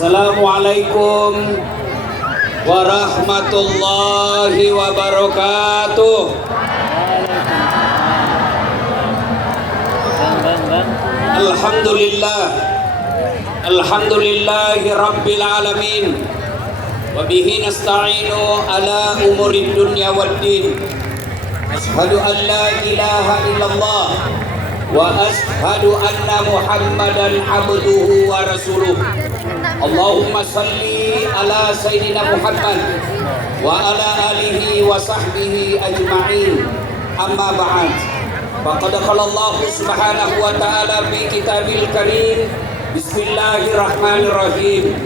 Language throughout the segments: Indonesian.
Assalamualaikum warahmatullahi wabarakatuh. Alhamdulillah, alhamdulillahi rabbil alamin. Wa bihi nasta'inu ala umurid dunya waddin. Ashhadu an la ilaha illallah wa ashhadu anna Muhammadan abduhu wa rasuluh. Allahumma salli ala sayyidina Muhammad wa ala alihi wa sahbihi ajma'in. Amma ba'd. Faqad qala Allah subhanahu wa ta'ala fi kitabil karim. Bismillahirrahmanirrahim.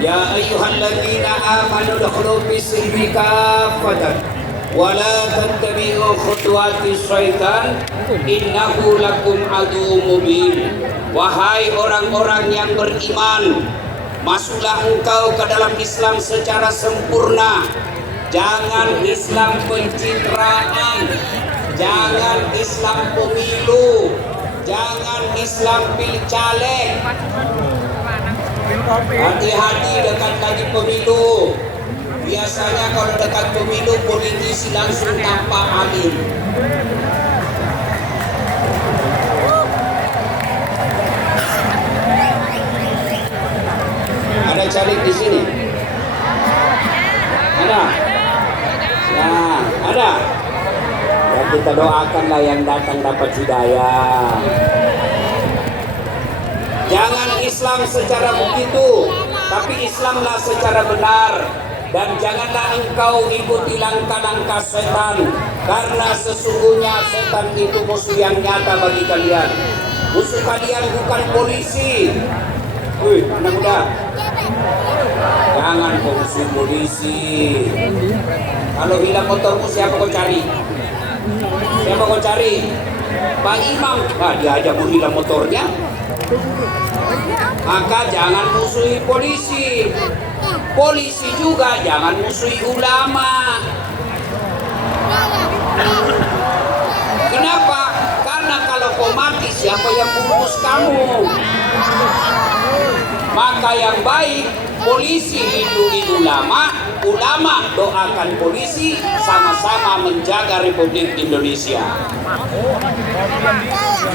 Ya ayyuhalladzina amanu udkhulu fis silmi kaffatan wa la tattabi'u khutuwatis syaitan innahu lakum aduwwum mubin. Wahai orang-orang yang beriman, masuklah engkau ke dalam Islam secara sempurna. Jangan Islam pencitraan, jangan Islam pemilu, jangan Islam pilih caleg. Hati-hati dekat lagi pemilu. Biasanya kalau dekat pemilu politisi langsung tampak alim. Ada caleg di sini? Ada? Nah, ada. Ya, kita doakanlah yang datang dapat hidayah. Jangan Islam secara begitu, tapi Islamlah secara benar. Dan janganlah engkau ikuti langkah-langkah setan, karena sesungguhnya setan itu musuh yang nyata bagi kalian. Musuh kalian bukan polisi. Wih, anak muda, jangan kau musuh polisi. Kalau hilang motormu, siapa kau cari? Siapa kau cari? Pak Imam. Nah, dia aja mau hilang motornya. Maka jangan musuhi polisi. Polisi juga jangan musuhi ulama. Kenapa? Karena kalau kau mati, siapa yang mengurus kamu? Maka yang baik, polisi lindungi ulama, ulama doakan polisi, sama-sama menjaga Republik Indonesia.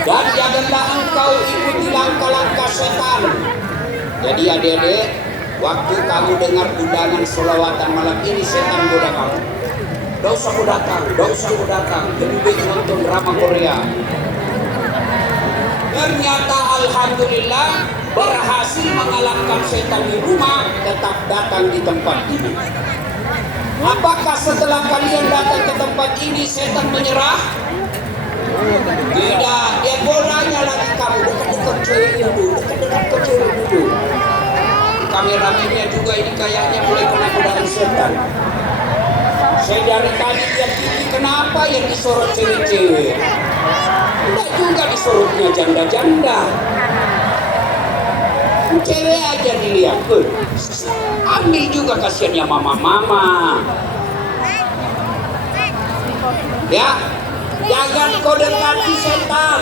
Dan janganlah engkau ikuti langkah-langkah setan. Jadi adik-adik, waktu kamu dengar undangan selawatan malam ini, setan goda kamu. Gak usah kau datang, gak usah kau datang. Lebih baik nonton drama Korea. Ternyata alhamdulillah berhasil mengalahkan setan di rumah, tetap datang di tempat ini. Apakah setelah kalian datang ke tempat ini setan menyerah? Tidak, dia godanya lagi kamu. Dekat-dekat cewek dulu, dekat-dekat ke cewek dulu. Kameramennya juga ini kayaknya mulai kena godaan setan. Saya dari tadi lihat TV, kenapa yang disorot cewek-cewek? Tidak juga disorotnya janda-janda. Cewek aja dilihat, ambil juga kasihannya mama-mama. Ya, jangan kau dekati setan.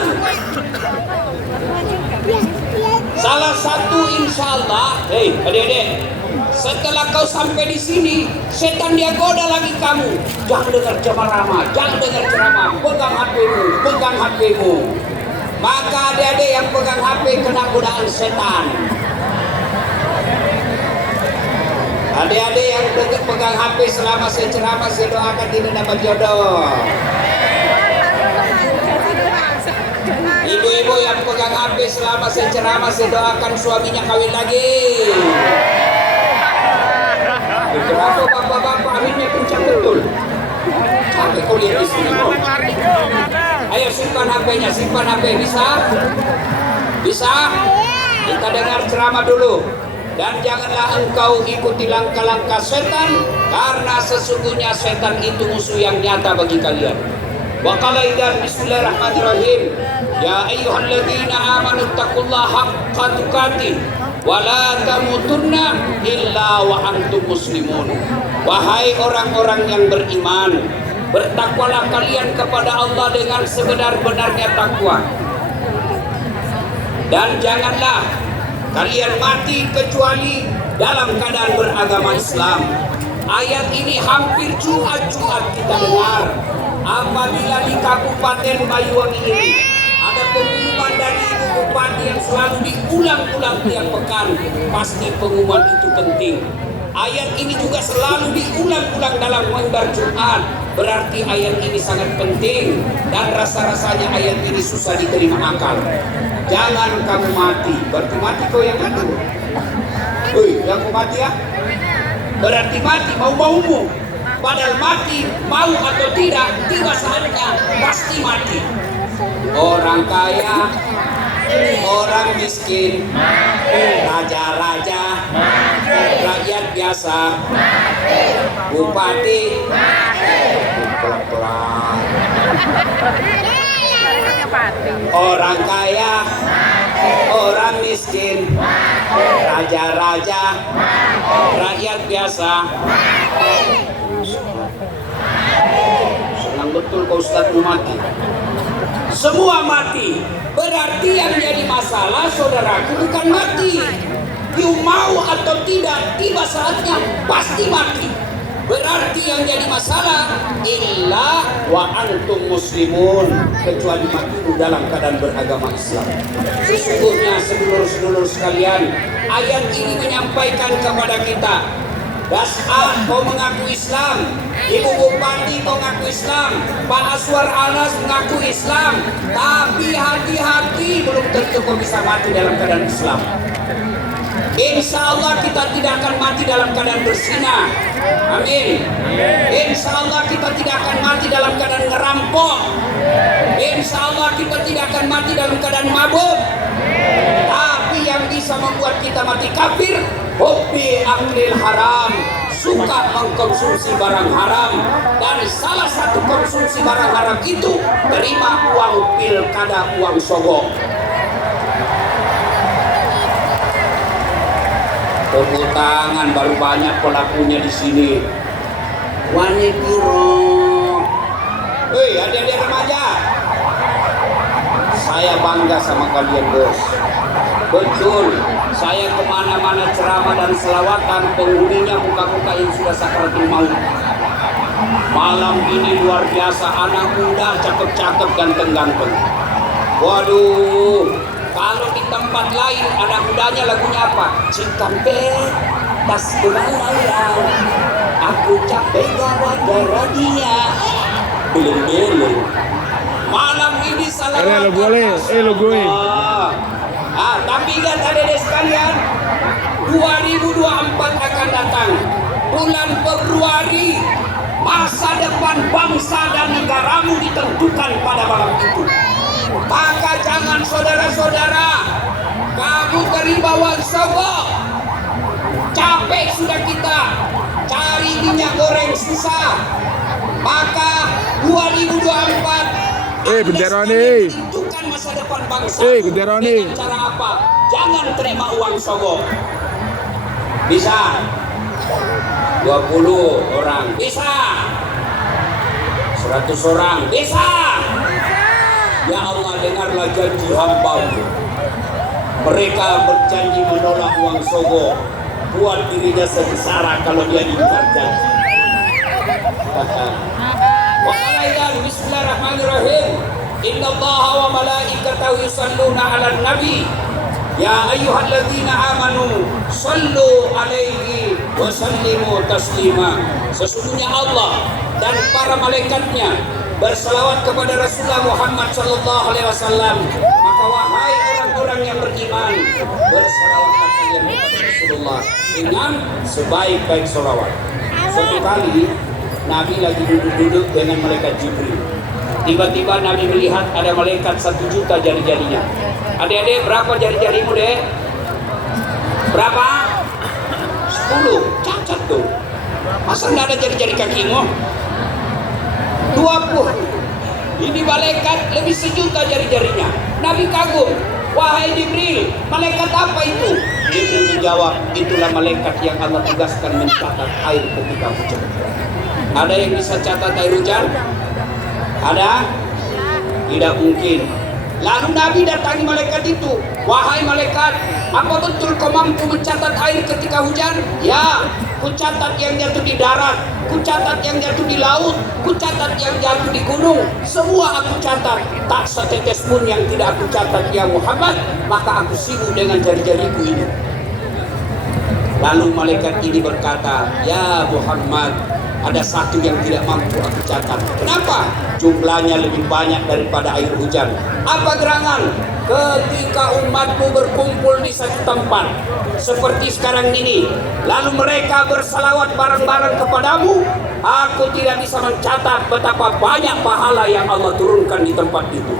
Salah satu insya Allah, hei adik-adik, setelah kau sampai di sini, setan dia goda lagi kamu. Jangan dengar ceramah, jangan dengar ceramah. Pegang HP-mu, pegang HP-mu. Maka adik-adik yang pegang HP kena godaan setan. Adik-adik yang pegang HP selama saya ceramah, saya doakan tidak dapat jodoh. Ibu-ibu yang pegang HP selama saya ceramah, saya doakan suaminya kawin lagi. Kenapa bapak-bapak akhirnya kencang betul? Sampai kau lihat di sini kok. Ayo simpan HP-nya, simpan HP. Bisa? Bisa? Kita dengar ceramah dulu. Dan janganlah engkau ikuti langkah-langkah setan, karena sesungguhnya setan itu musuh yang nyata bagi kalian. Wa qala idzan bismillahirrahmanirrahim. Ya ayyuhalladzina amanu taqullaha haqqa tuqatih wa la tamutunna illa wa antum muslimun. Wahai orang-orang yang beriman, bertakwalah kalian kepada Allah dengan sebenar-benarnya takwa. Dan janganlah kalian mati kecuali dalam keadaan beragama Islam. Ayat ini hampir cuat-cuat kita dengar. Apabila di Kabupaten Banyuwangi ini ada pengumuman dari Ibu Bupati yang selalu diulang-ulang tiap pekan, pasti pengumuman itu penting. Ayat ini juga selalu diulang-ulang dalam mimbar Jumat, berarti ayat ini sangat penting dan rasa-rasanya ayat ini susah diterima akal. Jangan kamu mati, berarti mati kau yang ngatur. Woi, yang kau mati ya? Berarti mati mau-maumu. Padahal mati mau atau tidak, tiba saatnya pasti mati. Orang kaya, orang miskin, raja-raja, rakyat biasa, bupati, pelan-pelan. Orang kaya, orang miskin, raja-raja, rakyat biasa. Senang betul kau Ustaz mati. Semua mati. Berarti yang jadi masalah saudaraku bukan mati. You mau atau tidak, tiba saatnya pasti mati. Berarti yang jadi masalah illa wa antum muslimun, kecuali mati dalam keadaan beragama Islam. Sesungguhnya sedulur-sedulur sekalian, ayat ini menyampaikan kepada kita, Das'an kau mengaku Islam, Ibu Bupati kau mengaku Islam, Pak Aswar Anas mengaku Islam, tapi hati-hati, belum tentu kau bisa mati dalam keadaan Islam. Insya Allah kita tidak akan mati dalam keadaan berzina. Amin. Insya Allah kita tidak akan mati dalam keadaan ngerampok. Insya Allah kita tidak akan mati dalam keadaan mabuk. Tapi yang bisa membuat kita mati kafir, hubbi aklil haram, suka mengkonsumsi barang haram. Dan salah satu konsumsi barang haram itu terima uang pilkada, uang sogok. Tepuk tangan, baru banyak pelakunya di sini. Wani piro. Hei, adik-adik remaja, saya bangga sama kalian bos. Betul, saya kemana-mana ceramah dan selawatan, penghuninya muka-muka yang sudah sakaratul maut. Malam ini luar biasa, anak muda cakep-cakep, ganteng-ganteng. Waduh, kalau di tempat lain anak mudanya lagunya apa? Cikampek, tas kenalan, aku capek gawat darah dia. Belum-belum. Malam ini salah. Lo boleh, lo gue. Tapi ingat adik-adik sekalian, 2024 akan datang. Bulan Februari, masa depan bangsa dan negaramu ditentukan pada malam itu. Maka jangan saudara-saudara kamu terima uang sogok. Capek sudah kita cari minyak goreng susah. Maka 2024 bendera nih. tentukan masa depan bangsa. Bendera nih. Dengan cara apa? Jangan terima uang sogok. Bisa 20 orang, bisa 100 orang, bisa. Ya Allah, dengarlah janji hamba-Mu. Mereka berjanji menolak uang sogok, buat dirinya sengsara kalau dia ingkar janji. Bismillahirrahmanirrahim. Innallaha wa malaikatahu yusalluna 'alan nabi. Ya ayyuhalladzina amanu sallu 'alaihi wa sallimu taslima. Sesungguhnya Allah dan para malaikatnya berselawat kepada Rasulullah Muhammad sallallahu alaihi wasallam. Maka wahai orang-orang yang beriman, berselawatlah kalian kepada Rasulullah dengan sebaik-baik selawat. Suatu kali Nabi lagi duduk-duduk dengan malaikat Jibril. Tiba-tiba Nabi melihat ada malaikat 1 juta jari-jarinya. Adik-adik, berapa jari-jarimu, Dek? Berapa? 10. Cacat tuh. Masa enggak ada jari-jari kakimu? 20. Ini malaikat lebih 1 juta jari-jarinya. Nabi kagum. Wahai Jibril, malaikat apa itu? Jibril menjawab, itulah malaikat yang Allah tugaskan mencatat air ketika hujan. Ada yang bisa catat air hujan? Ada? Tidak mungkin. Lalu Nabi datangi malaikat itu, wahai malaikat, apa betul kau mampu mencatat air ketika hujan? Ya, ku catat yang jatuh di darat, ku catat yang jatuh di laut, ku catat yang jatuh di gunung. Semua aku catat, tak setetes pun yang tidak aku catat ya Muhammad. Maka aku sibuk dengan jari-jariku ini. Lalu malaikat ini berkata, ya Muhammad, ada satu yang tidak mampu aku catat. Kenapa? Jumlahnya lebih banyak daripada air hujan. Apa gerangan? Ketika umatmu berkumpul di satu tempat seperti sekarang ini, lalu mereka bersalawat bareng-bareng kepadamu, aku tidak bisa mencatat betapa banyak pahala yang Allah turunkan di tempat itu.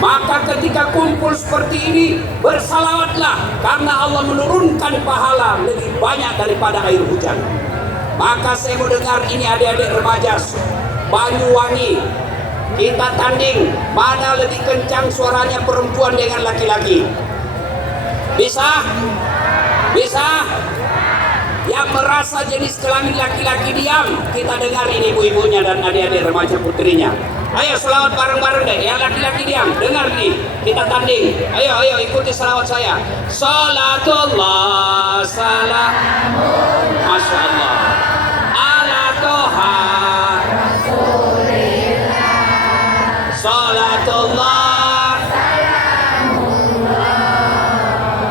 Maka ketika kumpul seperti ini, bersalawatlah karena Allah menurunkan pahala lebih banyak daripada air hujan. Maka saya mau dengar ini adik-adik remaja Banyuwangi, kita tanding mana lebih kencang suaranya perempuan dengan laki-laki. Bisa? Bisa? Yang merasa jenis kelamin laki-laki diam, kita dengar ini ibu-ibunya dan adik-adik remaja putrinya. Ayo selawat bareng-bareng deh. Yang laki-laki diam, dengar nih. Kita tanding. Ayo ikuti selawat saya. Salatullah salam. Masya Allah. Ala Toha. Salatullah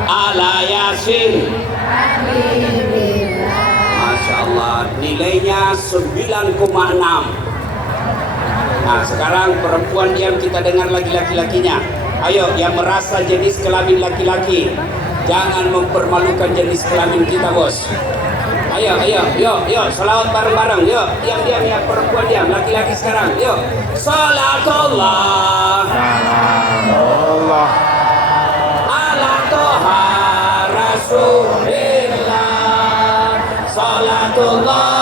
ala Yasin. Masya Allah. Nilainya 9,6. Nah sekarang perempuan diam, kita dengar lagi laki-lakinya. Ayo yang merasa jenis kelamin laki-laki, jangan mempermalukan jenis kelamin kita bos. Ayo salawat bareng-bareng. Yuk diam ya perempuan diam, laki-laki sekarang. Yuk salatullah ala Toha Rasulillah. Salatullah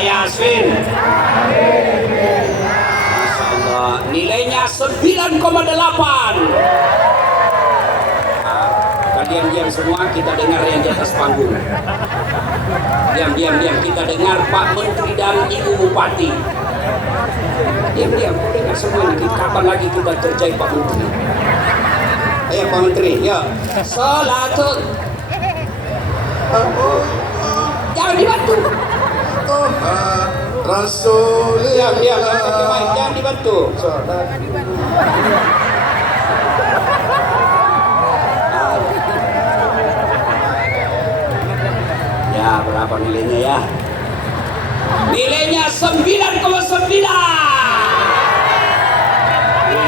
Yasin. Masya Allah, nilainya 9,8. Nah, diam semua, kita dengar yang di atas panggung. Diam, kita dengar Pak Menteri dan Ibu Bupati. Diam, dengar semua ini. Kapan lagi kita kerjai Pak Menteri? Ayo Pak Menteri, yuk. Salatul. Jangan dibantu. Rasulillah. Jangan dibantu. Ya, berapa nilainya ya? Nilainya 9,9.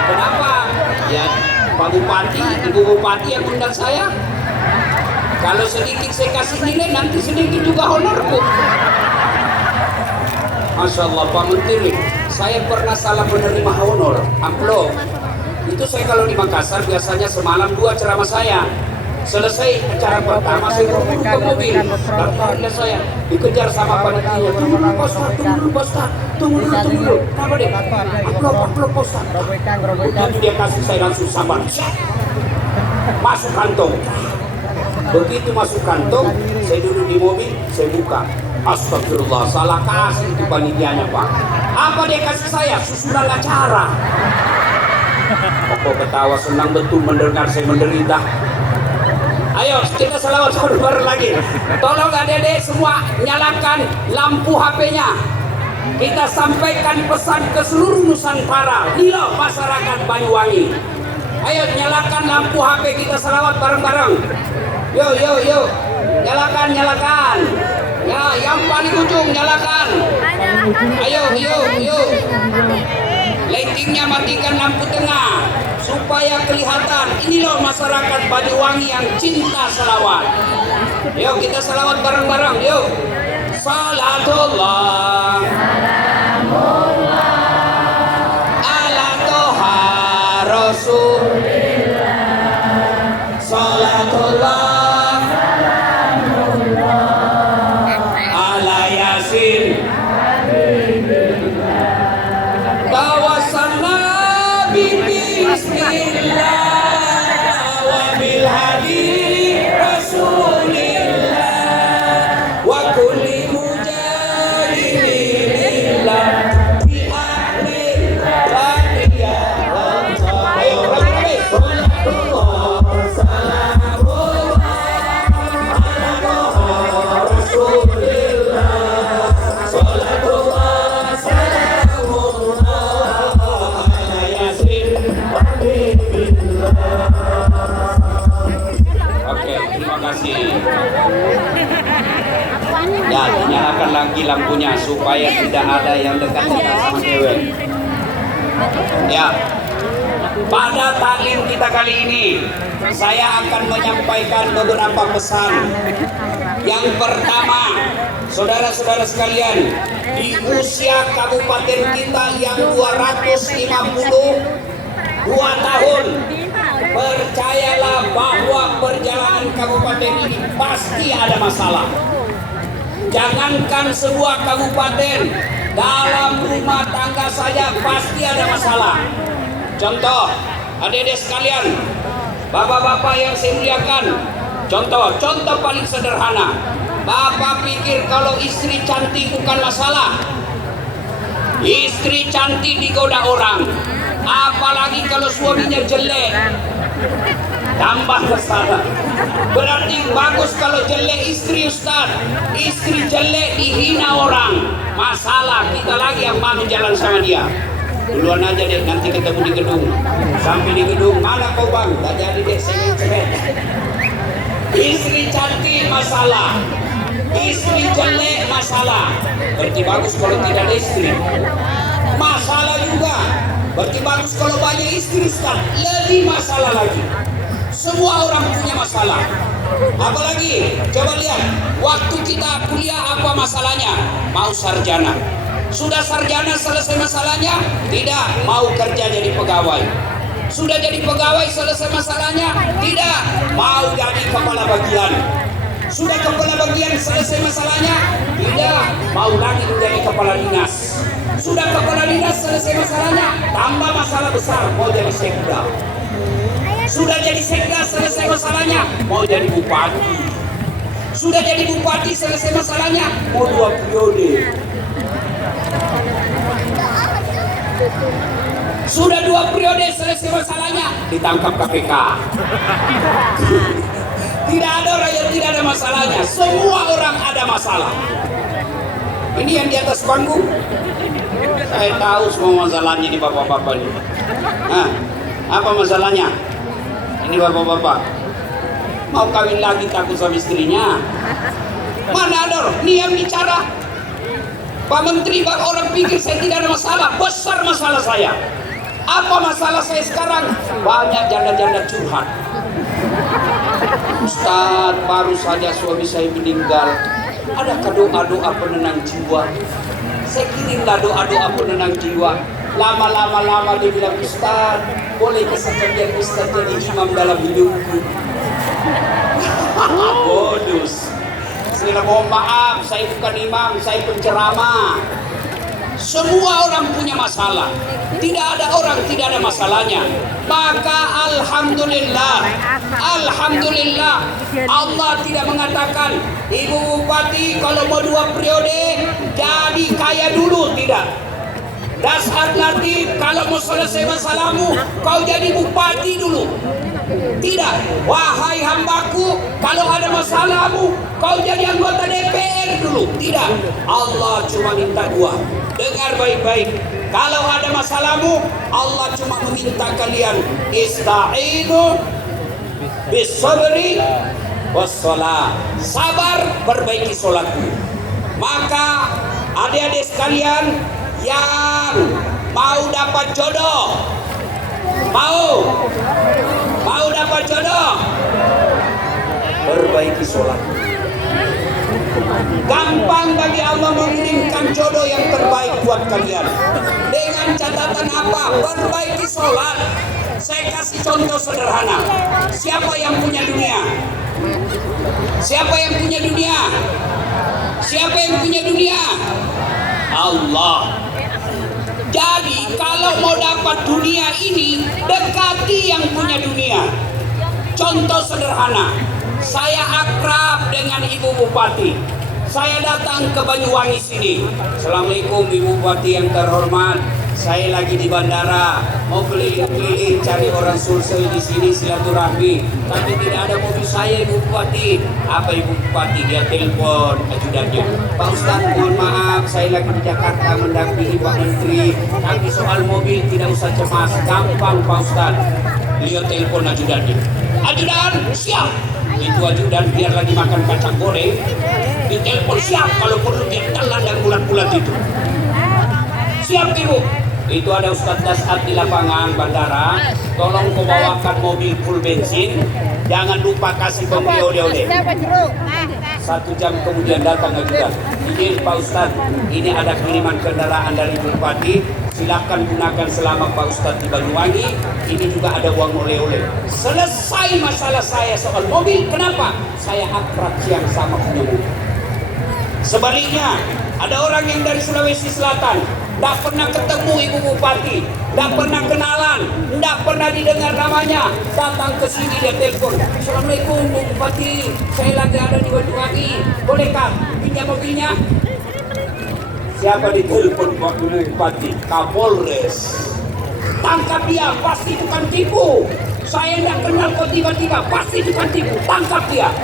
Kenapa? Ya, Pak Bupati, Ibu Bupati yang undang saya. Kalau sedikit saya kasih nilai, nanti sedikit juga honorku. Masya Allah Pak Menteri, saya pernah salah menerima honor amplop. Itu saya kalau di Makassar biasanya semalam 2 ceramah saya. Selesai acara pertama saya turun ke mobil. Dan saya dikejar sama panitia. Tunggu dulu Ustaz. Tunggu dulu. Apa deh? Amplop Ustaz. Begitu dia kasih saya langsung sabar. Masuk kantong. Begitu masuk kantong, saya duduk di mobil, saya buka. Astagfirullah, salah kasih itu panitianya Pak. Apa dia kasih saya? Susunan acara. Kok ketawa senang betul mendengar saya menderita. Ayo kita selawat bareng lagi. Tolong adik-adik semua nyalakan lampu HP-nya. Kita sampaikan pesan ke seluruh Nusantara. Hilo masyarakat Banyuwangi. Ayo nyalakan lampu HP, kita selawat bareng-bareng. Yuk. Nyalakan. Ya, yang paling ujung nyalakan. Ayo. Lightingnya matikan lampu tengah supaya kelihatan. Ini loh masyarakat Banyuwangi yang cinta selawat. Yuk kita selawat bareng-bareng. Yuk. Salatullah ala Toha Rasulillah. Salatullah Rasulillah wa kulli mujahidin lillah bi lagi lampunya supaya tidak ada yang dekat-dekat sama cewek. Ya, pada taklim kita kali ini saya akan menyampaikan beberapa pesan. Yang pertama, saudara-saudara sekalian, di usia kabupaten kita yang 252 tahun, percayalah bahwa perjalanan kabupaten ini pasti ada masalah. Jangankan sebuah kabupaten, dalam rumah tangga saja pasti ada masalah. Contoh, adik-adik sekalian, bapak-bapak yang saya muliakan, contoh paling sederhana. Bapak pikir kalau istri cantik bukan masalah. Istri cantik digoda orang, apalagi kalau suaminya jelek, tambah masalah. Berarti bagus kalau jelek istri, Ustaz. Istri jelek dihina orang, masalah. Kita lagi yang malu jalan sama dia. Duluan aja deh, nanti ketemu di gedung. Sampai di gedung, mana kau bang? Tak jadi deh, saya cerai. Istri cantik masalah, istri jelek masalah. Berarti bagus kalau tidak ada istri. Masalah juga. Berarti bagus kalau banyak istri, Ustaz. Lebih masalah lagi. Semua orang punya masalah. Apalagi, coba lihat, waktu kita kuliah apa masalahnya? Mau sarjana. Sudah sarjana selesai masalahnya? Tidak, mau kerja jadi pegawai. Sudah jadi pegawai selesai masalahnya? Tidak, mau jadi kepala bagian. Sudah kepala bagian selesai masalahnya? Tidak, mau lagi menjadi kepala dinas. Sudah kepala dinas selesai masalahnya? Tambah masalah besar, mau jadi sekda. Sudah jadi sekda selesai masalahnya? Mau jadi bupati. Sudah jadi bupati selesai masalahnya? Mau 2 periode. Sudah 2 periode selesai masalahnya, ditangkap KPK. Tidak ada orang yang tidak ada masalahnya. Semua orang ada masalah. Ini yang di atas panggung, saya tahu semua masalahnya ini bapak-bapak ini. Nah, apa masalahnya? Ini bapak-bapak mau kawin lagi takut sama istrinya. Mana ada orang? Ini yang bicara Pak Menteri, orang pikir saya tidak ada masalah. Besar masalah saya. Apa masalah saya sekarang? Banyak janda-janda curhat. Ustaz, baru saja suami saya meninggal. Adakah doa-doa penenang jiwa? Saya kirimlah doa-doa penenang jiwa. Lama-lama dia bilang, Ustaz, boleh sekalian Ustaz jadi imam dalam hidupku? Bonus. Saya mohon maaf, saya bukan imam, saya penceramah. Semua orang punya masalah. Tidak ada orang tidak ada masalahnya. Maka alhamdulillah, alhamdulillah, Allah tidak mengatakan Ibu Bupati kalau mau 2 periode jadi kaya dulu, tidak. Dasar nanti kalau mau selesai masalahmu kau jadi bupati dulu. Tidak, wahai hambaku, kalau ada masalahmu kau jadi anggota DPR dulu. Tidak, Allah cuma minta 2. Dengar baik-baik, kalau ada masalahmu Allah cuma meminta kalian ista'inu bis-sabri was-shalah. Sabar, perbaiki sholatmu. Maka adik-adik sekalian yang mau dapat jodoh, mau dapat jodoh, perbaiki sholat. Gampang bagi Allah mengirimkan jodoh yang terbaik buat kalian. Dengan catatan apa? Perbaiki sholat. Saya kasih contoh sederhana. Siapa yang punya dunia? Siapa yang punya dunia? Siapa yang punya dunia? Allah. Jadi kalau mau dapat dunia ini, dekati yang punya dunia. Contoh sederhana, saya akrab dengan Ibu Bupati. Saya datang ke Banyuwangi sini. Assalamualaikum Ibu Bupati yang terhormat. Saya lagi di bandara, mau keliling-keliling cari orang Sulsel di sini silaturahmi. Tapi tidak ada mobil saya Ibu Bupati. Apa Ibu Bupati? Dia telepon ajudannya. Pak Ustadz, mohon maaf, saya lagi di Jakarta mendampingi Pak Menteri. Tapi soal mobil tidak usah cemas, gampang Pak Ustadz. Beliau telepon ajudannya. Ajudan, siap. Itu ajudan biar lagi makan kacang goreng. ditelepon siap kalau perlu dia telan dan bulat-bulat itu. Siap ibu. Itu ada Ustadz Dasat di lapangan bandara. Tolong kau bawakan mobil full bensin. Jangan lupa kasih pembeli oleh-oleh. 1 jam kemudian datang ajudan. Izin Pak Ustadz, ini ada kiriman kendaraan dari Bupati. Silakan gunakan selama Pak Ustadz di Banyuwangi. Ini juga ada uang oleh-oleh. Selesai masalah saya soal mobil. Kenapa? Saya akrab siang sama punya mobil. Sebaliknya, ada orang yang dari Sulawesi Selatan, tidak pernah ketemu Ibu Bupati, tidak pernah kenalan, tidak pernah didengar namanya, datang ke sini dia telepon. Assalamualaikum Bu Bupati, saya lagi ada di Banyuwangi, bolehkah pinjam mobilnya? Siapa ditelepon Pak Bupati? Kapolres. Tangkap dia, pasti bukan tipu. Saya tidak kenal kok tiba-tiba, pasti bukan tipu. Tangkap dia.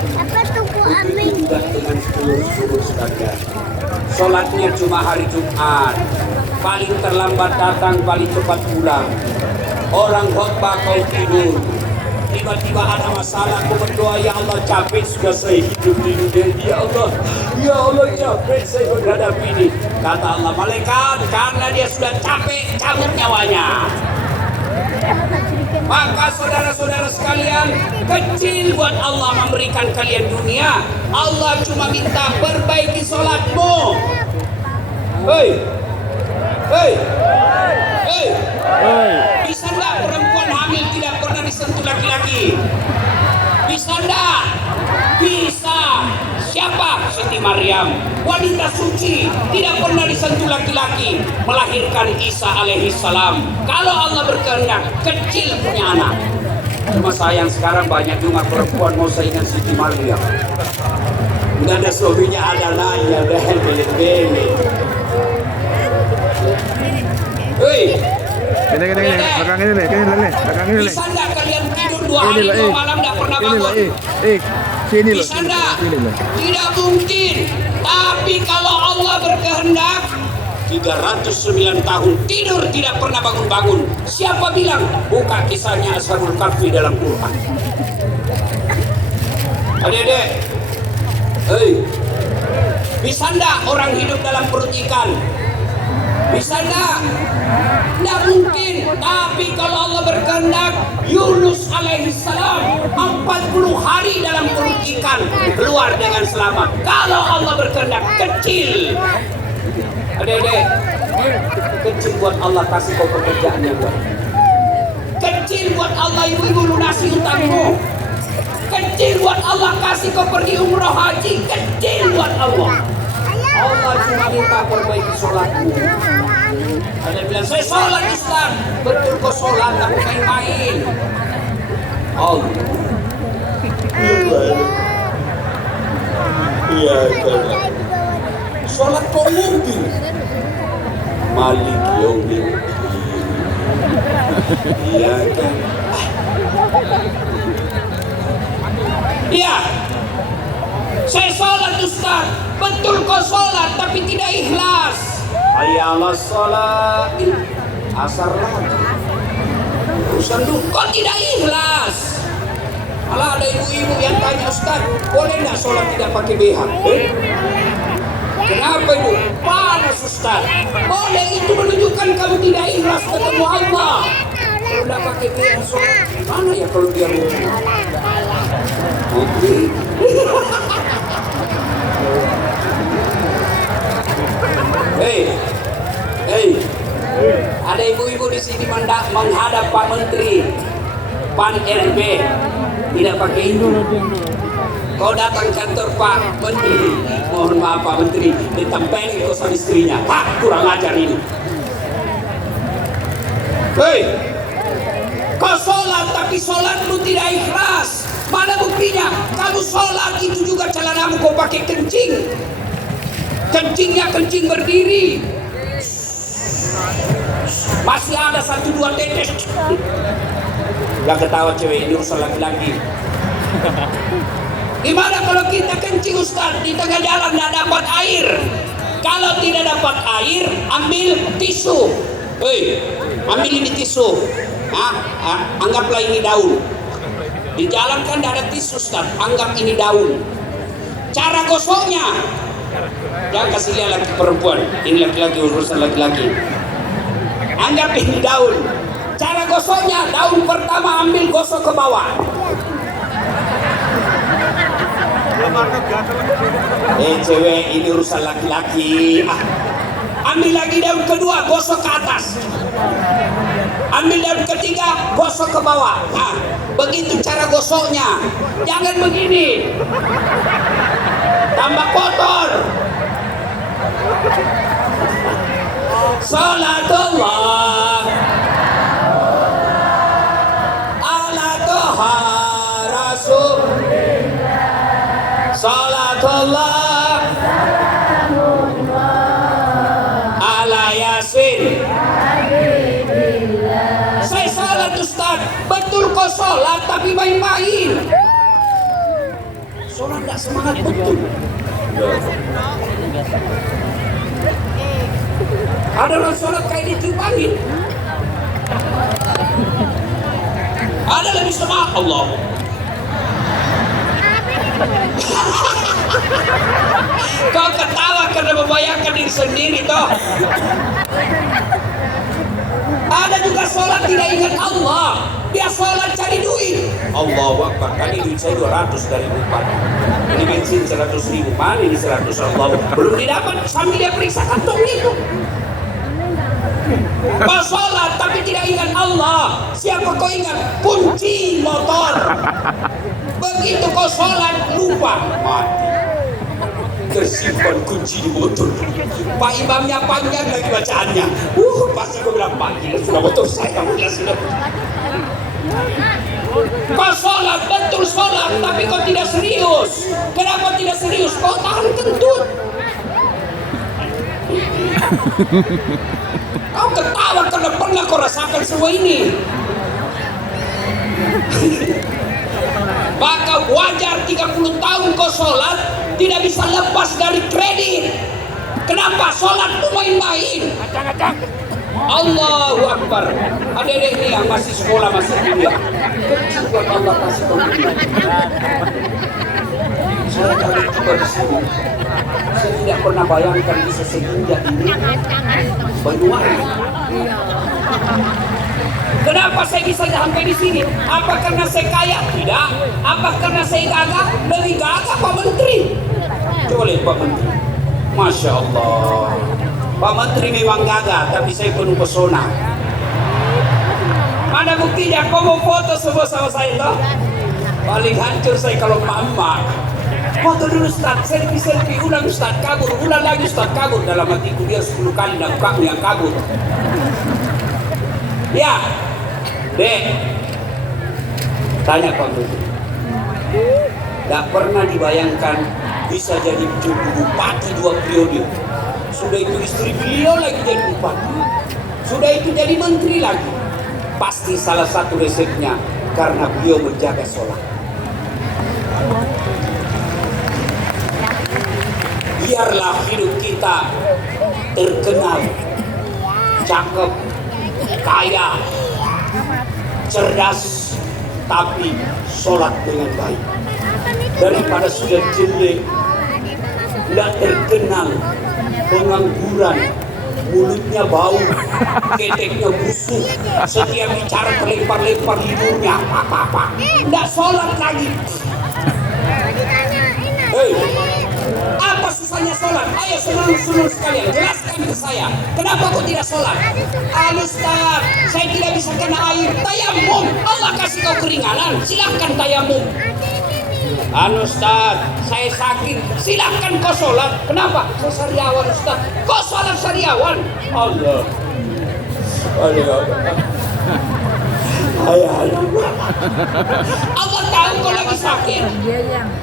Begitu juga dengan seluruh sekalian. Sholatnya cuma hari Jumat, paling terlambat datang, paling cepat pulang. Orang khotbah kau tidur, tiba-tiba ada masalah, kau berdoa, ya Allah capek sudah saya hidup di dunia, ya Allah capek saya menghadapi ini. Kata Allah, malaikat, karena dia sudah capek, cabut nyawanya. Maka saudara-saudara sekalian, kecil buat Allah memberikan kalian dunia. Allah cuma minta perbaiki sholatmu. Hei, hei, hei, bisa nggak perempuan hamil tidak pernah disentuh laki-laki? Bisa nggak? Bisa. Siapa? Siti Maryam, wanita suci, tidak pernah disentuh laki-laki, melahirkan Isa alaihi salam. Kalau Allah berkehendak, kecil punya anak. Cuma sayang sekarang banyak juga perempuan mau saingan Siti Maryam. Nggak ada suaminya, ada lain, ada belit-belit. Hei, belakang ini nih. bisa nggak kalian tidur 2 hari 2 malam nggak pernah bangun? Sini loh. Bisa nggak? Tidak mungkin. Tapi kalau Allah berkehendak, 309 tahun tidur tidak pernah bangun-bangun. Siapa bilang? Buka kisahnya Ashabul Kahfi dalam Quran. Adik-adik, hei, bisa nggak orang hidup dalam perut ikan? Bisa nggak? Nggak mungkin. Tapi kalau Allah berkehendak, Yunus alaihi salam 40 hari dalam perut ikan keluar dengan selamat. Kalau Allah berkehendak, kecil. Adik-adik, kecil buat Allah kasih kau pekerjaan yang baik. Kecil buat Allah ibu-ibu lunasi utangmu. Kecil buat Allah kasih kau pergi umroh haji. Kecil buat Allah. Allah cuma minta perbaiki sholatmu. Ada bilang, saya sholat Ustaz. Betul kau sholat, tapi main-main. Oh, iya, sholat kau mungkin. Malik yaumiddin. Iya kan? Iya. Saya sholat Ustaz. Betul kau sholat tapi tidak ikhlas. Hayya 'alas sholat. Asar lagi. Urusan lu kau tidak ikhlas. Malah ada ibu-ibu yang tanya, Ustaz, boleh nggak sholat tidak pakai BH? Kenapa ibu? Panas Ustaz. Boleh, itu menunjukkan kamu tidak ikhlas ketemu Allah. Kalau tidak pakai BH sholat, gimana ya kalau dia rugi? Hei, ada ibu-ibu di sini menghadap Pak Menteri, Pan RB, tidak pakai itu. Kau datang kantor Pak Menteri, mohon maaf Pak Menteri, ditempeli kau sama istrinya. Pak, kurang ajar ini. Hei, kau sholat tapi sholatmu tidak ikhlas. Mana buktinya? Kamu sholat itu juga celanamu kau pakai kencing. Kencingnya kencing berdiri. Masih ada 1-2 tetes. Gak ketawa cewek ini urusan laki-laki. Gimana kalau kita kencing Ustaz di tengah jalan tidak dapat air? Kalau tidak dapat air, ambil tisu. Hei, ambil ini tisu. Anggaplah ini daun. Di jalan kan tidak ada tisu Ustaz, anggap ini daun. Cara gosoknya, jangan kasih lihat laki perempuan, ini laki-laki, urusan laki-laki. Anggap ini daun. Cara gosoknya, daun pertama ambil gosok ke bawah. Cewek, ini urusan laki-laki. Ambil lagi daun kedua, gosok ke atas. Ambil daun ketiga, gosok ke bawah. Nah, begitu cara gosoknya. Jangan begini. Tambah kotor. Salatullah ala toha rasul. Salatullah ala yasin. Saya salat Ustaz. Betul kok salat tapi main-main. Salat gak semangat betul. Ada orang sholat kayak ditiup angin. Ada lebih semangat Allah. Kau ketawa karena membayangkan diri sendiri toh. Ada juga sholat tidak ingat Allah. Dia sholat cari duit. Allahu Akbar. Tadi duit saya 200 dari Bupati. Ini bensin 100.000. Mana ini 100 Allah. Belum didapat sambil dia periksa kantongnya itu. Kau sholat tapi tidak ingat Allah. Siapa kau ingat? Kunci motor. Begitu kau sholat lupa, mati. Tersimpan kunci di motor. Pak imamnya panjang lagi bacaannya. Pasti kau bilang Pak, ini sudah motor saya. Sudah. Kau sholat, betul sholat, tapi kau tidak serius. Kenapa tidak serius? Kau tahan kentut. Kau ketawa karena pernah kau rasakan semua ini. Maka wajar 30 tahun kau sholat tidak bisa lepas dari kredit. Kenapa? Sholat itu main-main. Allahu Akbar. Adik-adik ini yang masih sekolah, masih kuliah, buat Allah kasih pembeli. Saya kali tiba di sini, saya tidak pernah bayangkan bisa seindah ini Banyuwangi. Kenapa saya bisa sampai di sini? Apa karena saya kaya? Tidak. Apa karena saya gagah? Lebih gagah Pak Menteri. Coba lihat Pak Menteri. Masya Allah. Pak Menteri memang gagah, tapi saya penuh pesona. Mana buktinya? Kau mau foto semua sama saya toh? Paling hancur saya kalau mama. Foto dulu Ustaz, selfie, ulang Ustaz, kabur, ulang lagi Ustaz, kabur. Dalam hatiku dia 10 kali dan kamu yang kabur. Ya, Dek, tanya Pak Menteri. Gak pernah dibayangkan bisa jadi bupati 2 periode. Sudah itu istri beliau lagi jadi bupati. Sudah itu jadi menteri lagi. Pasti salah satu resepnya karena beliau menjaga sholat. Biarlah hidup kita terkenal, cakep, kaya, cerdas, tapi sholat dengan baik. Daripada sudah jelek, tidak terkenal, pengangguran, mulutnya bau, keteknya busuk, setiap bicara terlempar-lempar hidungnya, apa-apa, tidak sholat lagi. Hei, apa susahnya sholat? Ayo seluruh sekalian, jelaskan ke saya. Kenapa kau tidak sholat? Ustaz, saya tidak bisa kena air. Tayamum, Allah kasih kau keringanan, silahkan tayamum. Ustaz, saya sakit, silahkan kau sholat. Kenapa? Saya sariawan Ustaz. Kau sholat sariawan. Allah. Allah tahu kau lagi sakit.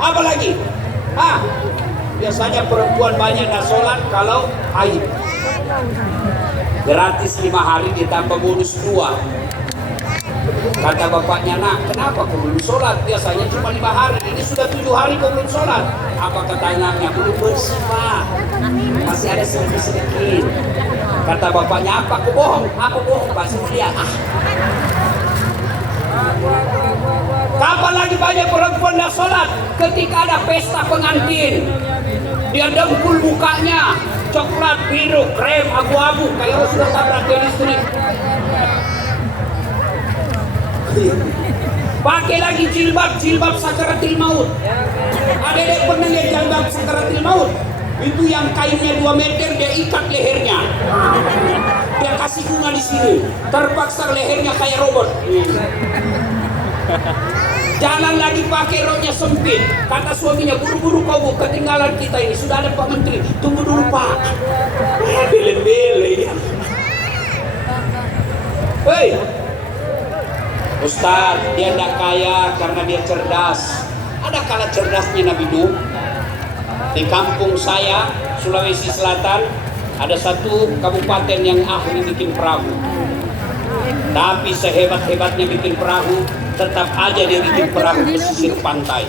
Apa lagi? Biasanya perempuan banyak nak sholat kalau haid. Gratis 5 hari ditambah bonus 2. Kata bapaknya, nak, kenapa kau belum sholat? Biasanya cuma 5 hari, ini sudah 7 hari kau belum sholat. Apa kata anaknya? Belum bersih Pak, masih ada sedikit-sedikit. Kata bapaknya, apa? Aku bohong. Aku bohong Pak, saya lihat. Kapan lagi banyak perempuan pernah sholat ketika ada pesta pengantin. Dia dengkul mukanya, coklat, biru, krem, abu-abu, kayak sudah tabrak ke listrik. Pakai lagi jilbab sakaratil maut. Ada yang pernah lihat jilbab sakaratil maut? Itu yang kainnya 2 meter, dia ikat lehernya. Dia kasih bunga di sini, terpaksa lehernya kayak robot. Jalan lagi pakai roknya sempit. Kata suaminya, buru-buru kau Bu, ketinggalan kita ini. Sudah ada Pak Menteri. Tunggu dulu Pak. Bele-bele ya. Hei Ustaz, dia tidak kaya karena dia cerdas. Ada kala cerdasnya Nabi Nuh. Di kampung saya, Sulawesi Selatan, ada satu kabupaten yang ahli bikin perahu. Tapi sehebat-hebatnya bikin perahu, tetap aja dia bikin perahu pesisir pantai.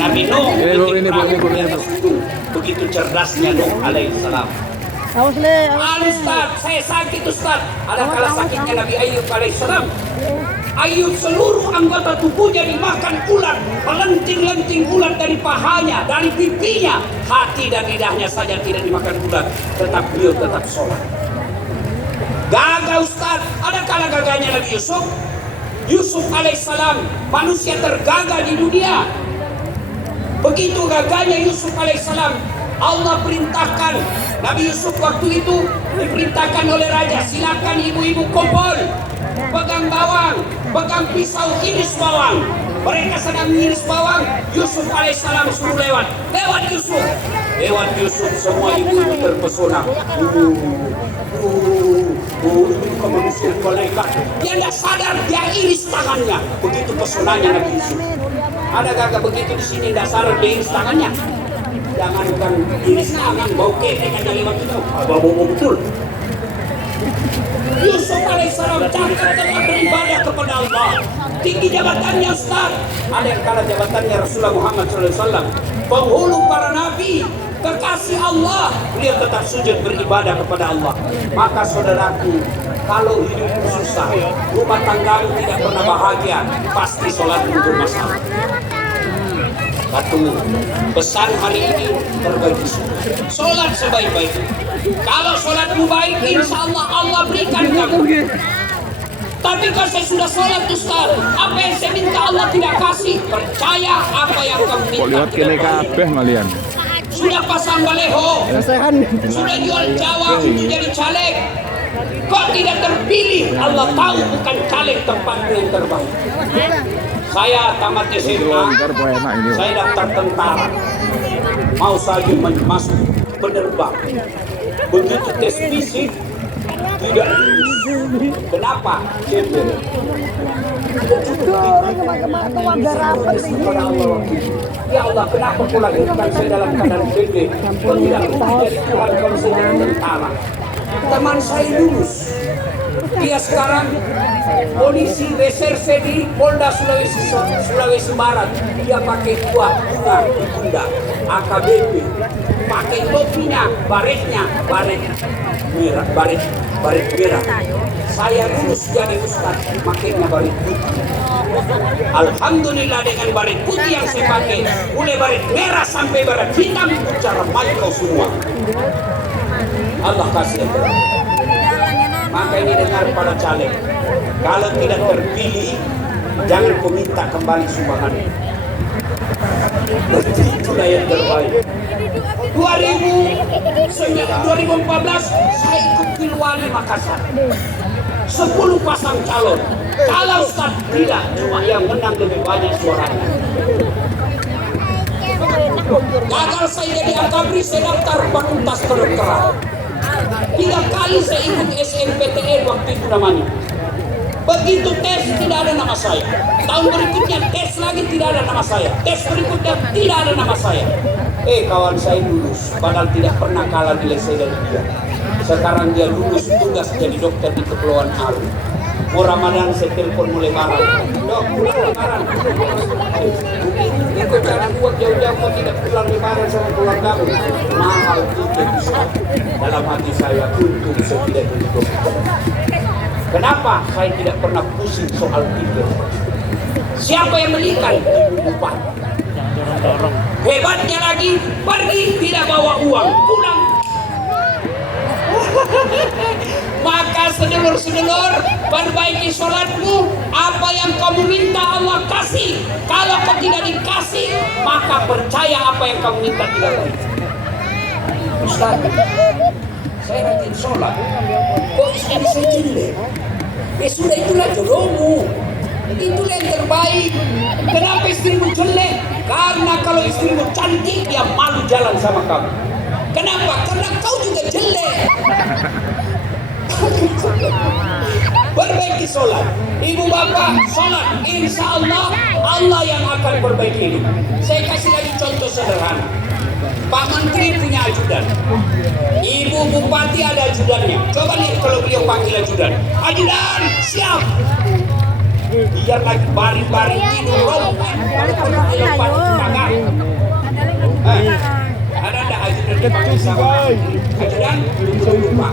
Nabi Nuh bikin perahu di atas gunung. Begitu cerdasnya Nuh alaihissalam. Ustaz, saya sakit Ustaz. Ada kala sakitnya Nabi Ayub alaihissalam. Ayub seluruh anggota tubuhnya dimakan ular, melenting-lenting ular dari pahanya, dari pipinya, hati dan lidahnya saja tidak dimakan ular. Tetap beliau tetap sholat. Gagal Ustaz, ada kala gagalnya Nabi Yusuf. Yusuf alaihissalam, manusia tergagal di dunia. Begitu gagalnya Yusuf alaihissalam, Allah perintahkan Nabi Yusuf waktu itu diperintahkan oleh raja, silakan ibu-ibu kumpul, pegang bawang, pegang pisau, iris bawang. Mereka sedang mengiris bawang, Yusuf alaihissalam suruh lewat Yusuf, semua ibu-ibu terpesona. Ini kemanusiaan malaikat. Dia tidak sadar, dia iris tangannya. Begitu pesonanya Nabi Yusuf. Ada gagak begitu di sini tidak sadar dia iris tangannya. Jangankan iris tangan, bau ketek aja lewat itu. Bau betul. Yusuf alaihissalam cakap tengah beribadah kepada Allah. Tinggi jabatannya Ustaz. Ada yang kalah jabatannya Rasulullah Muhammad SAW. Penghulu para nabi, kekasih Allah, beliau tetap sujud beribadah kepada Allah. Maka saudaraku, kalau hidupmu susah, rumah tanggamu tidak pernah bahagia, pasti sholatmu bermasalah. Satu pesan hari ini berbagi sholat sebaik-baiknya. Kalau sholatmu baik, insya Allah Allah berikan kamu. Tapi kalau saya sudah sholat Ustaz, apa yang saya minta Allah tidak kasih. Percaya apa yang kamu minta. Lihat kene kabeh malian. Sudah pasang baleho, sudah jual Jawa untuk jadi caleg, kok tidak terpilih? Allah tahu bukan caleg tempatmu yang terbaik. Saya tamat SMA, saya daftar tentara, mau saja masuk penerbang. Begitu tes fisik tidak lulus. Kenapa? Gembel. Ya Allah, kenapa kau lahirkan saya dalam keadaan gembel? Kau tidak menjadi Tuhan kalau saya jadi tentara. Teman saya lulus. Dia sekarang polisi reserse di Polda Sulawesi Barat. Dia pakai buah bunga di pundak, AKBP. Pakai topinya, baretnya, baret merah, baret merah. Saya lulus jadi ustaz, makanya baret putih. Alhamdulillah dengan baret putih yang saya pakai, mulai baret merah sampai baret hitam, cara maju semua. Allah kasih. Maka ini dengar para caleg, kalau tidak terpilih, jangan kau minta kembali sumbangan. Itulah yang terbaik. 2014 saya ikut Pilwali Makassar. 10 pasang calon. Kalau Ustaz tidak, cuma yang menang lebih banyak suaranya. Gagal saya jadi akabri, saya daftar fakultas kedokteran. 3 kali saya ikut SNPTN waktu itu namanya. Begitu tes tidak ada nama saya. Tahun berikutnya tes lagi tidak ada nama saya. Tes berikutnya tidak ada nama saya. Kawan saya lulus, padahal tidak pernah kalah nilai saya dari dia. Sekarang dia lulus tugas jadi dokter di Kepulauan Aru. Mau Ramadan saya telepon mulai marah. Dok, pulang lebaran. Ikut jalan buat jauh-jauh kok tidak pulang lebaran sama keluargamu. Mahal tiket bisa. Dalam hati saya untung saya tidak jadi dokter. Kenapa saya tidak pernah pusing soal tiket? Siapa yang belikan? Ibu bupati. Hebatnya lagi, pergi tidak bawa uang, pulang. Maka sedulur-sedulur, perbaiki sholatmu. Apa yang kamu minta Allah kasih. Kalau kau tidak dikasih, maka percaya apa yang kamu minta tidak baik. Ustaz, saya rajin sholat, kok istri saya jelek? Ya sudah, itulah jodohmu, itulah yang terbaik. Kenapa istrimu jelek? Karena kalau istrimu cantik, dia malu jalan sama kamu. Kenapa? Karena kau juga jelek. Perbaiki sholat. Ibu bapak sholat, insya Allah Allah yang akan perbaiki hidup. Saya kasih lagi contoh sederhana. Pak Menteri punya ajudan, Ibu Bupati ada ajudannya. Coba lihat kalau beliau panggil ajudan, ajudan siap. Biar lagi baring-baring tidur lompat, lompat pagar. Ada ajudan dipanggil sama ajudan, duduk Pak.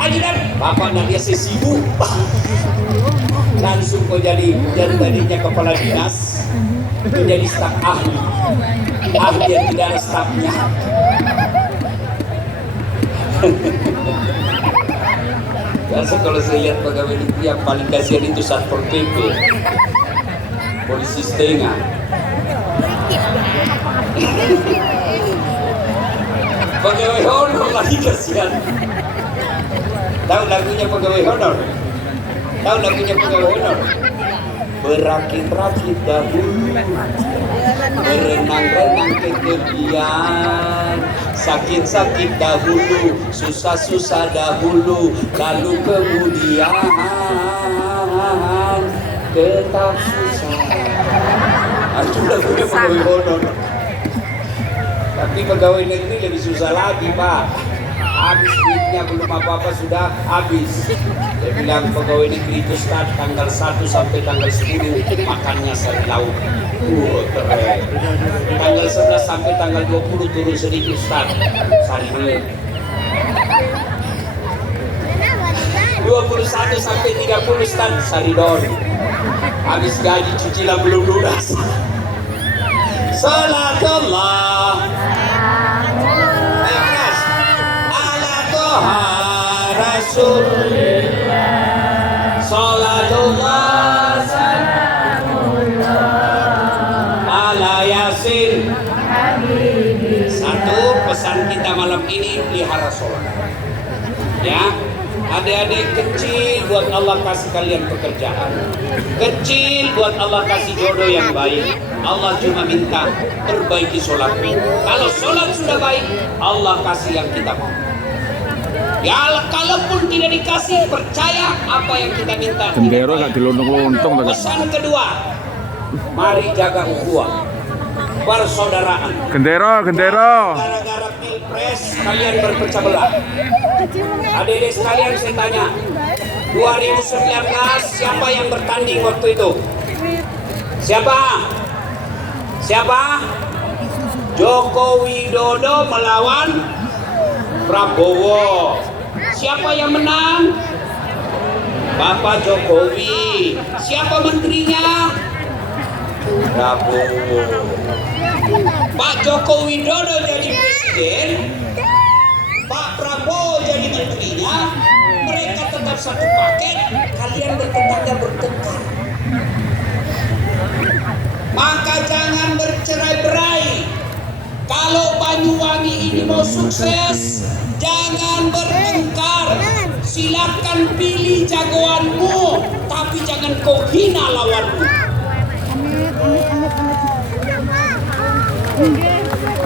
Ajudan, bapak dan dia sibuk. Langsung kau jadi tadinya kepala dinas, menjadi staf ahli yang tidak ada stafnya. Biasa kalau saya lihat pegawai itu yang paling kasihan itu Satpol PP, polisi setengah. Pegawai honor lagi kasihan. Tahu lagunya pegawai honor? Tahu lagunya pegawai honor? Berakit-rakit dahulu, berenang-renang ke tepian, sakit-sakit dahulu, susah-susah dahulu, lalu kemudian tetap susah. Itu lagunya pegawai honor. Tapi pegawai negeri lebih susah lagi, Pak. Habis duitnya belum apa-apa sudah habis. Dia bilang pegawai negeri itu start tanggal 1 sampai tanggal 10 makannya sari lauk. Keren. Tanggal 11 sampai tanggal 20 turun sedikit start sari lauk. 21 sampai 30 start sari don. Habis gaji cicilan belum lunas. Salatullah Rasulullah, salatullah salamullah ala yasin. Satu pesan kita malam ini, pelihara sholat. Ya, adik-adik kecil buat Allah kasih kalian pekerjaan, kecil buat Allah kasih jodoh yang baik. Allah cuma minta perbaiki sholatmu. Kalau sholat sudah baik, Allah kasih yang kita mau. Ya, kalaupun tidak dikasih, percaya apa yang kita minta. Gendero gak diluntung-luntung. Pesan kedua, mari jaga ukhuwah, persaudaraan. Gendero. Gara-gara pilpres kalian berpecah belah. Adik-adik sekalian, saya tanya, 2019 siapa yang bertanding waktu itu? Siapa? Joko Widodo melawan Prabowo. Siapa yang menang? Bapak Jokowi. Siapa menterinya? Prabowo. Pak Joko Widodo jadi presiden, Pak Prabowo jadi menterinya. Mereka tetap satu paket. Kalian bertengkar. Maka jangan bercerai-berai. Kalau Banyuwangi ini mau sukses, jangan bertengkar. Silakan pilih jagoanmu, tapi jangan kau hina lawanmu.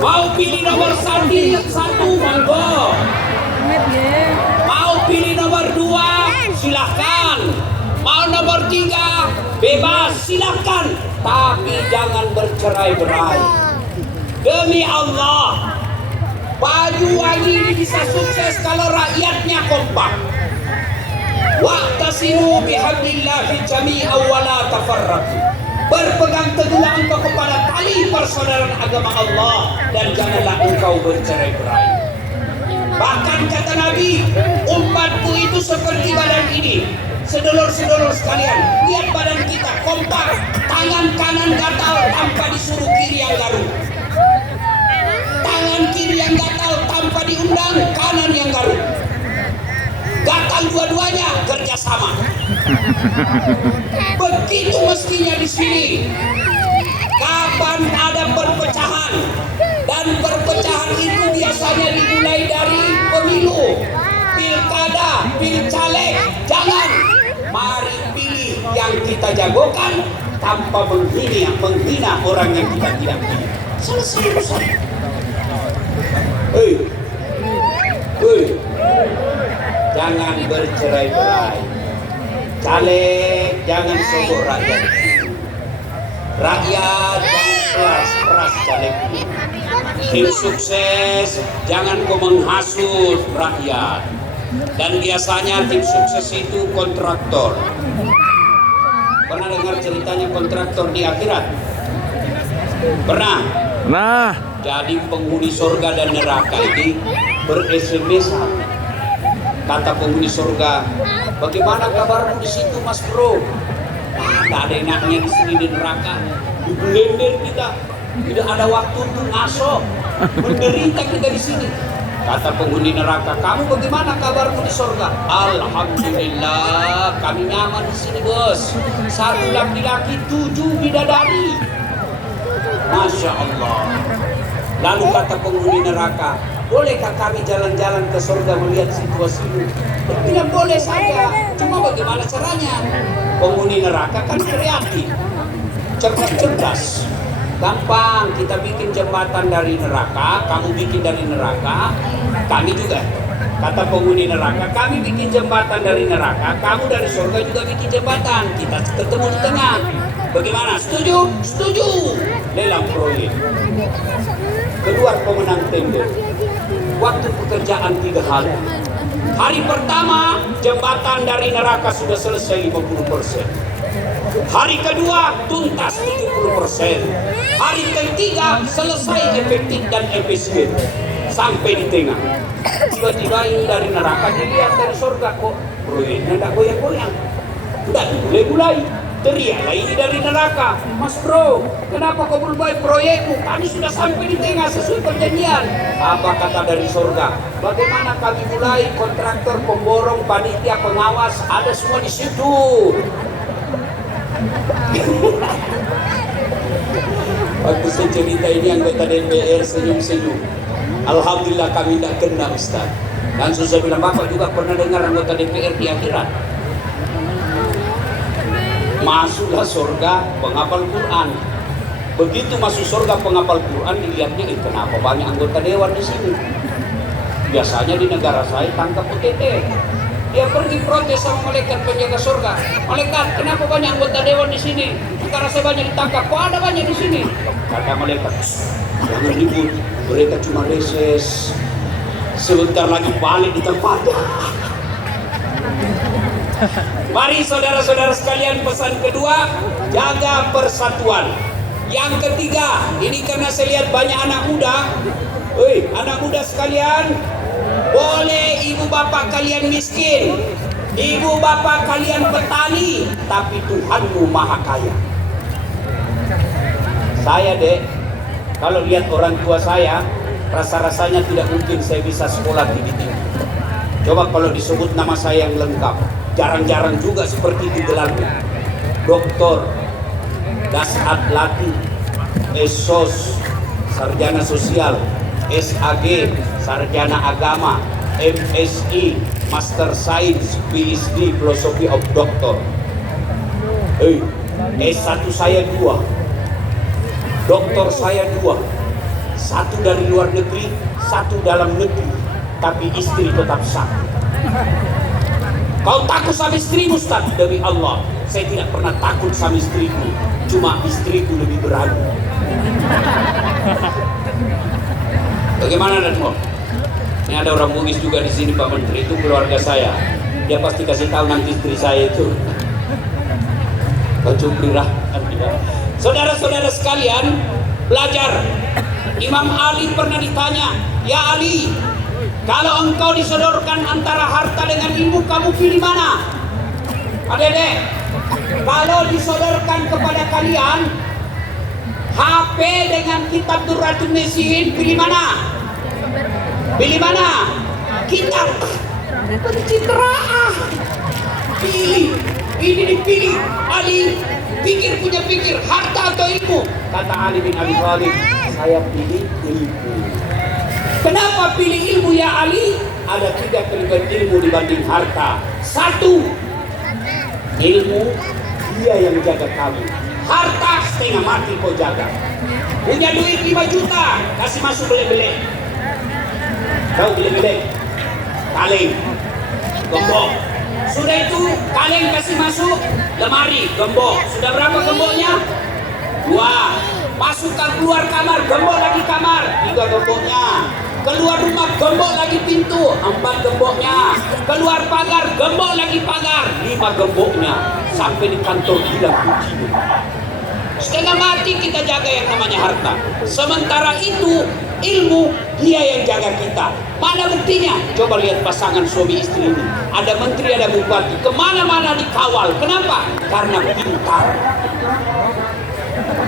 Mau pilih nomor satu, monggo. Mau pilih nomor 2, silakan. Mau nomor 3, bebas, silakan. Tapi jangan bercerai-berai. Demi Allah, Banyuwangi ini bisa sukses kalau rakyatnya kompak. Wa'tasimu bihablillahi jami'an wa la tafarraqu. Berpegang teguhlah engkau kepada tali persaudaraan agama Allah dan janganlah engkau bercerai-berai. Bahkan kata Nabi, umatku itu seperti badan ini. Sedulur-sedulur sekalian, lihat badan kita kompak, tangan kanan gatal tanpa disuruh kiri yang garuk, tangan kiri yang gatal tanpa diundang kanan yang garuk, gatal dua-duanya kerjasama. Begitu mestinya di sini. Kapan ada perpecahan, dan perpecahan itu biasanya dimulai dari pemilu, pilkada, pilcaleg. Jangan, mari pilih yang kita jagokan tanpa menghina orang yang kita tidak pilih. Selesai urusan. Jangan bercerai-berai. Caleg jangan sogok rakyat. Rakyat jangan keras caleg. Tim sukses jangan kau menghasut rakyat. Dan biasanya tim sukses itu kontraktor. Pernah dengar ceritanya kontraktor di akhirat? Pernah? Nah, Jadi penghuni surga dan neraka ini ber-SMS-an. Kata penghuni surga, bagaimana kabarmu di situ, Mas Bro? Tidak ada enaknya di sini di neraka. Di blender kita, tidak ada waktu untuk ngaso. Menderita kita di sini. Kata penghuni neraka, kamu bagaimana kabarmu di surga? Alhamdulillah, kami nyaman di sini, bos. 1 laki-laki, 7 bidadari. Masya Allah. Lalu kata penghuni neraka, bolehkah kami jalan-jalan ke surga melihat situasi ini? Tidak boleh saja. Cuma bagaimana caranya? Penghuni neraka kan kreatif, cerdas. Gampang, kita bikin jembatan dari neraka, kamu bikin dari neraka, kami juga. Kata penghuni neraka, kami bikin jembatan dari neraka, kamu dari surga juga bikin jembatan. Kita ketemu di tengah. Bagaimana? Setuju? Setuju. Lelang proyek. Keluar pemenang tender. Waktu pekerjaan 3 hari. Hari pertama, jembatan dari neraka sudah selesai 50%. Hari kedua, tuntas 70%. Hari ketiga, selesai efektif dan efisien. Sampai di tengah. Tiba-tiba ini dari neraka dilihat dari surga, kok proyeknya tidak goyang-goyang. Tidak mulai-mulai. Teriaklah ini dari neraka, Mas Bro, kenapa kau berubah proyekmu? Kami sudah sampai di tengah sesuai perjanjian. Apa kata dari surga? Bagaimana kami mulai? Kontraktor, pemborong, panitia, pengawas, ada semua di situ. Waktu saya cerita ini anggota DPR senyum-senyum. Alhamdulillah kami tidak kena, Ustaz. Langsung saya bilang, Bapak juga pernah dengar anggota DPR di akhirat? Masuklah surga penghafal Quran. Begitu masuk surga penghafal Quran, dilihatnya, kenapa banyak anggota dewan di sini? Biasanya di negara saya tangkap OTT. Dia pergi protes sama malaikat penjaga surga. Malaikat, kenapa banyak anggota dewan di sini? Negara saya banyak ditangkap. Kok ada banyak di sini? Kata malaikat, jangan ribut. Mereka cuma reses. Sebentar lagi balik di tempatnya. Mari saudara-saudara sekalian, pesan kedua, jaga persatuan. Yang ketiga, ini karena saya lihat banyak anak muda. Anak muda sekalian, boleh ibu bapak kalian miskin, ibu bapak kalian petani, tapi Tuhanmu maha kaya. Saya kalau lihat orang tua saya, rasa-rasanya tidak mungkin saya bisa sekolah tinggi-tinggi. Coba kalau disebut nama saya yang lengkap, jarang-jarang juga seperti itu gelarnya. Doktor, Dasat Lati, Esos, Sarjana Sosial, SAG, Sarjana Agama, MSI, Master Science, PhD, Philosophy of Doctor. S1 saya 2, doktor saya 2, 1 dari luar negeri, 1 dalam negeri, tapi istri tetap 1. Kau takut sama istrimu, Ustaz? Demi Allah, saya tidak pernah takut sama istriku, cuma istriku lebih berani. Bagaimana Datmo? Ini ada orang Bugis juga di sini, Pak Menteri, itu keluarga saya. Dia pasti kasih tahu nanti istri saya itu. Kau cumplilah. Saudara-saudara sekalian, belajar. Imam Ali pernah ditanya, ya Ali, Kalau engkau disodorkan antara harta dengan ilmu, kamu pilih mana? Adik-adik, kalau disodorkan kepada kalian HP dengan kitab Durratun Nasihin, pilih mana? Pilih mana? Kitab pencitraan. Pilih. Ini dipilih. Ali punya pikir, harta atau ilmu? Kata Ali bin Abi Thalib, saya pilih ilmu. Kenapa pilih ilmu ya Ali? Ada 3 kelebihan ilmu dibanding harta. 1, ilmu dia yang jaga kamu. Harta setengah mati kau jaga. Punya duit 5 juta, kasih masuk beli-beli. Tahu beli-beli? Kaleng, gembok. Sudah itu kaleng kasih masuk lemari, gembok. Sudah berapa gemboknya? 2. Masukkan keluar kamar, gembok lagi kamar, 3 gemboknya. Keluar rumah, gembok lagi pintu, 4 gemboknya. Keluar pagar, gembok lagi pagar, 5 gemboknya. Sampai di kantor hilang kuncinya. Setengah mati kita jaga yang namanya harta. Sementara itu ilmu dia yang jaga kita. Mana buktinya? Coba lihat pasangan suami istri ini. Ada menteri, ada bupati, kemana-mana dikawal. Kenapa? Karena pintar.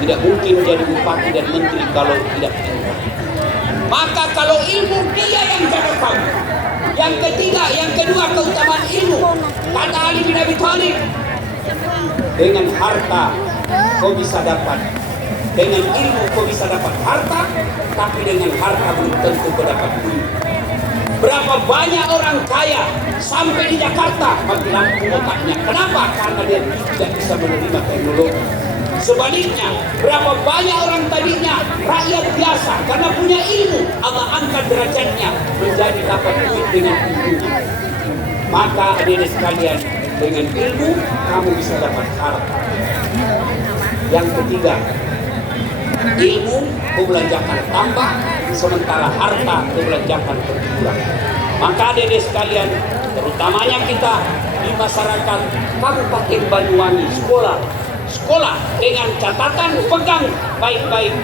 Tidak mungkin jadi bupati dan menteri kalau tidak pintar. Maka kalau ilmu dia yang jaga kamu. Yang ketiga, yang kedua keutamaan ilmu. Kata Ali bin Abi Thalib, dengan harta kau bisa dapat, dengan ilmu kau bisa dapat harta, tapi dengan harta belum tentu kau dapat ilmu. Berapa banyak orang kaya sampai di Jakarta mati lampu otaknya. Kenapa? Karena dia tidak bisa menerima teknologi. Sebaliknya, berapa banyak orang tadinya rakyat biasa karena punya ilmu, Allah angkat derajatnya menjadi dapat duit dengan ilmu. Maka adik-adik sekalian, dengan ilmu kamu bisa dapat harta. Yang ketiga, ilmu membelanjakan tambah, sementara harta membelanjakan berkurang. Maka adik-adik sekalian, terutamanya kita di masyarakat, kamu pakai Banyuwangi sekolah dengan catatan, pegang baik-baik,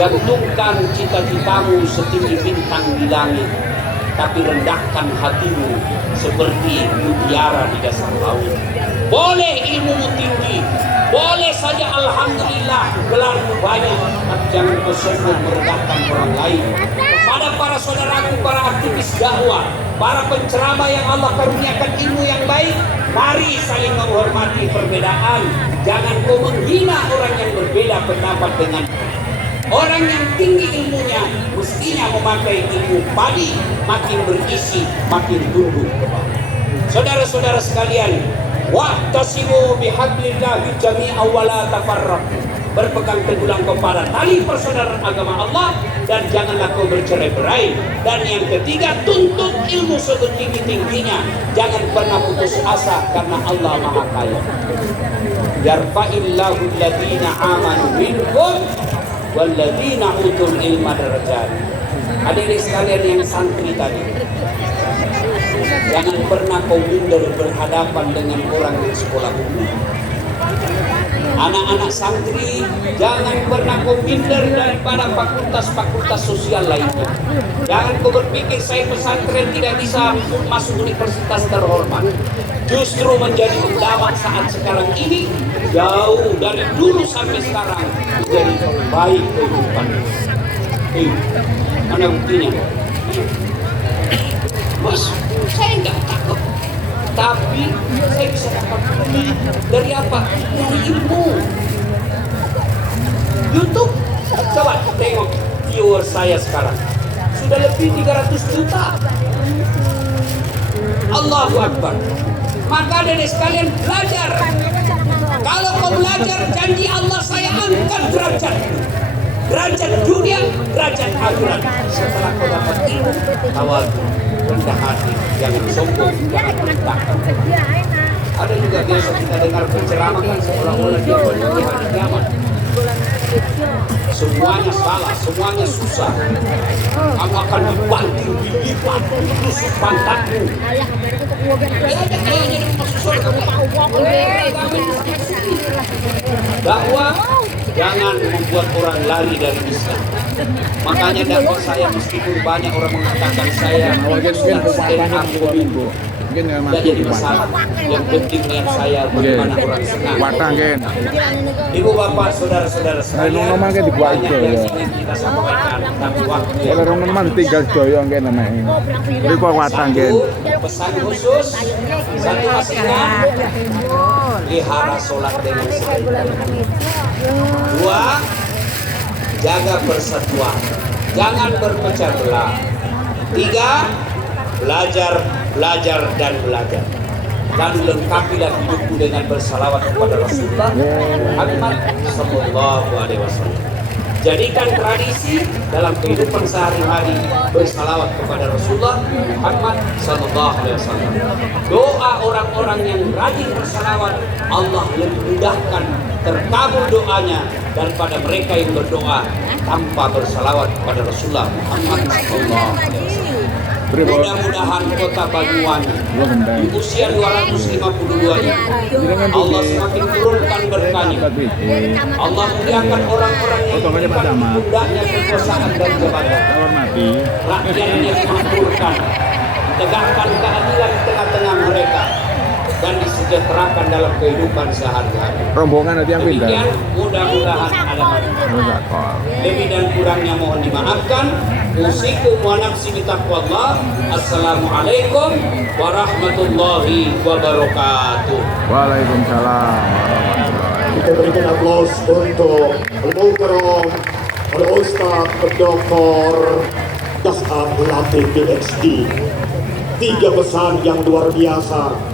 gantungkan cita-citamu setinggi bintang di langit, tapi rendahkan hatimu seperti mutiara di dasar laut. Boleh ilmumu tinggi, boleh saja alhamdulillah gelarmu banyak, tapi jangan bersombong merendahkan orang lain. Pada para saudaraku, para aktivis dakwah, para penceramah yang Allah karuniakan ilmu yang baik, mari saling menghormati perbedaan. Jangan kau menghina orang yang berbeda pendapat dengan orang yang tinggi ilmunya. Mestinya memakai ilmu padi, makin berisi, makin tumbuh. Saudara-saudara sekalian, wa'tasimu bihablillahi jami'an wa la tafarraqu. Berpegang teguhlah kepada tali persaudaraan agama Allah dan janganlah kau bercerai-berai. Dan yang ketiga, tuntut ilmu setinggi-tingginya. Jangan pernah putus asa karena Allah Maha Kaya. Yarfa'illahu alladhina amanu minkum walladzina utul ilma darajat. Hadirin sekalian yang santri tadi, jangan pernah kau minder berhadapan dengan orang di sekolah umum. Anak-anak santri, jangan pernah kau minder daripada fakultas-fakultas sosial lainnya. Jangan kau berpikir saya pesantren tidak bisa masuk universitas terhormat. Justru menjadi ulama saat sekarang ini jauh dari dulu sampai sekarang menjadi baik kehidupan. Mana buktinya? Bos, saya enggak takut. Tapi saya bisa dapat duit dari apa? Dari ilmu. YouTube, coba tengok viewer saya sekarang. Sudah lebih 300 juta. Allahu Akbar. Maka dari sekalian belajar. Kalau kau belajar, janji Allah saya angkat derajat. Derajat dunia, derajat akhirat. Setelah kau dapat ilmu, tawadhu, rendah hati, jangan sombong, jangan merendahkan. Ada juga biasa kita dengar penceramah kan seolah-olah dia berdiri hari kiamat. Semuanya salah, semuanya susah. Kamu akan dibanting, dilipat, ditusuk pantatmu. Ya ada kayaknya masuk surga. Dakwah Jangan membuat orang lari dari Islam. Makanya dakwah saya meskipun banyak orang mengatakan saya stand up comedy, Mungkin ya tidak jadi masalah. Yang penting niat saya bagaimana orang senang. Watang kan. Ibu bapak saudara-saudara sekalian, Nong-nong mangke dibuat banyak itu, yang ya. ingin kita sampaikan, tapi waktu yang Kalau orang memang tinggal joyo kan namanya. Jadi kok watang kan. satu pesan khusus, satu masukan, pelihara sholat dengan sebaik-baiknya. Dua, jaga persatuan, jangan berpecah belah. Tiga, belajar dan belajar. Lalu lengkapilah hidupku dengan bersalawat kepada Rasulullah Muhammad Sallallahu Alaihi Wasallam. Jadikan tradisi dalam kehidupan sehari-hari bersalawat kepada Rasulullah Muhammad Sallallahu Alaihi Wasallam. Doa orang-orang yang rajin bersalawat, Allah lebih mudahkan terkabul doanya daripada mereka yang berdoa tanpa bersalawat kepada Rasulullah Muhammad Sallallahu Alaihi Wasallam. Mudah-mudahan kota Banyuwangi di usia 252 ini Allah semakin turunkan berkahnya. Allah muliakan orang-orang yang bukan pundaknya kekuasaan dan jabatan. Rakyatnya dimakmurkan, tegakkan keadilan di tengah-tengah mereka dan disejahterakan dalam kehidupan sehari-hari. Rombongan nanti yang pindah. Demikian mudah-mudahan ada manfaat. Lebih dan kurangnya mohon dimaafkan. Usikum wa nafsi bitaqwallah. Assalamualaikum warahmatullahi wabarakatuh. Waalaikumsalam. Kita berikan aplaus untuk Al-Mukarram Al-Ustaz Dr. Dasar Latif PhD. 3 pesan yang luar biasa